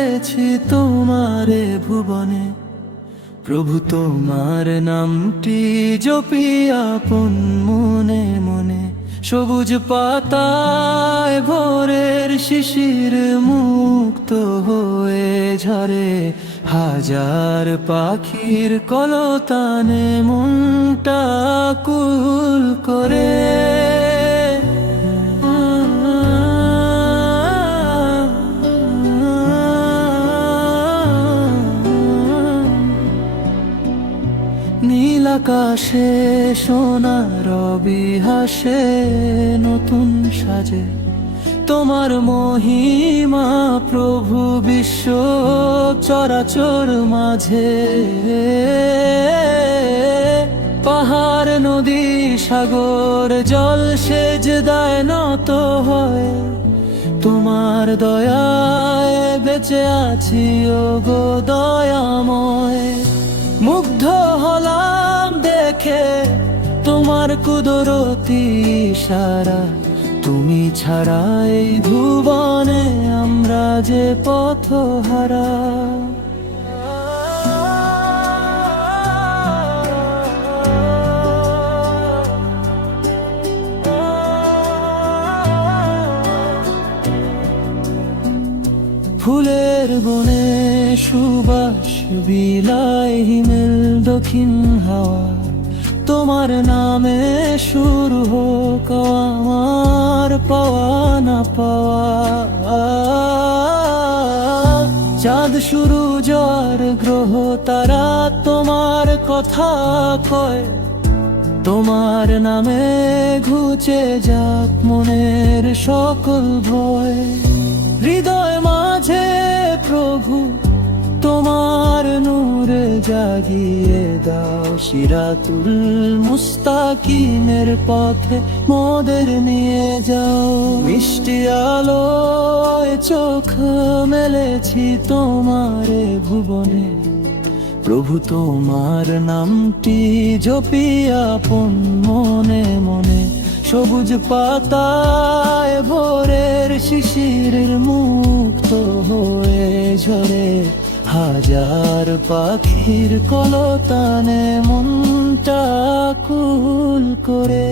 মেলেছি তোমারে ভুবনে। প্রভু তোমার নামটি জপি আপন মনে মনে। সবুজ পাতায় ভোরের শিশির মুক্ত হয়ে ঝরে, হাজার পাখির কলতানে মনটা কুল করে। নীল আকাশে সোনার রবি হাসে নতুন সাজে, তোমার মহিমা প্রভু বিশ্ব চরাচর মাঝে। পাহাড় নদী সাগর জল সেচ দেয় নত হয়, তোমার দয়ায় বেঁচে আছি ওগো দয়াময়। মুগ্ধ হলাম দেখে তোমার কুদরতি ইশারা, তুমি ছাড়া এই ভুবনে আমরা যে পথহারা। ফুলের বনে সুবাস বিলায় হিমেল দক্ষিণ হাওয়া, তোমার নামে শুরু হোক আমার পাওয়া না পাওয়া। চাঁদ শুরু জ্বর গ্রহ তারা তোমার কথা কয়, তোমার নামে ঘুচে যাক মনের সকল ভয়। হৃদয় মাঝে প্রভু তোমার নূরে জাগিয়ে দাও, সিরাতুল মুস্তাকিমের পথে মোদের নিয়ে যাও। মিষ্টি আলোয় চোখ মেলেছি তোমারে ভুবনে, প্রভু তোমার নামটি জপি আপন মনে মনে। সবুজ পাতায় ভোরের শিশিরের মুক্ত হয়ে ঝরে, হাজার পাখির কলতানে মনটা কুল করে।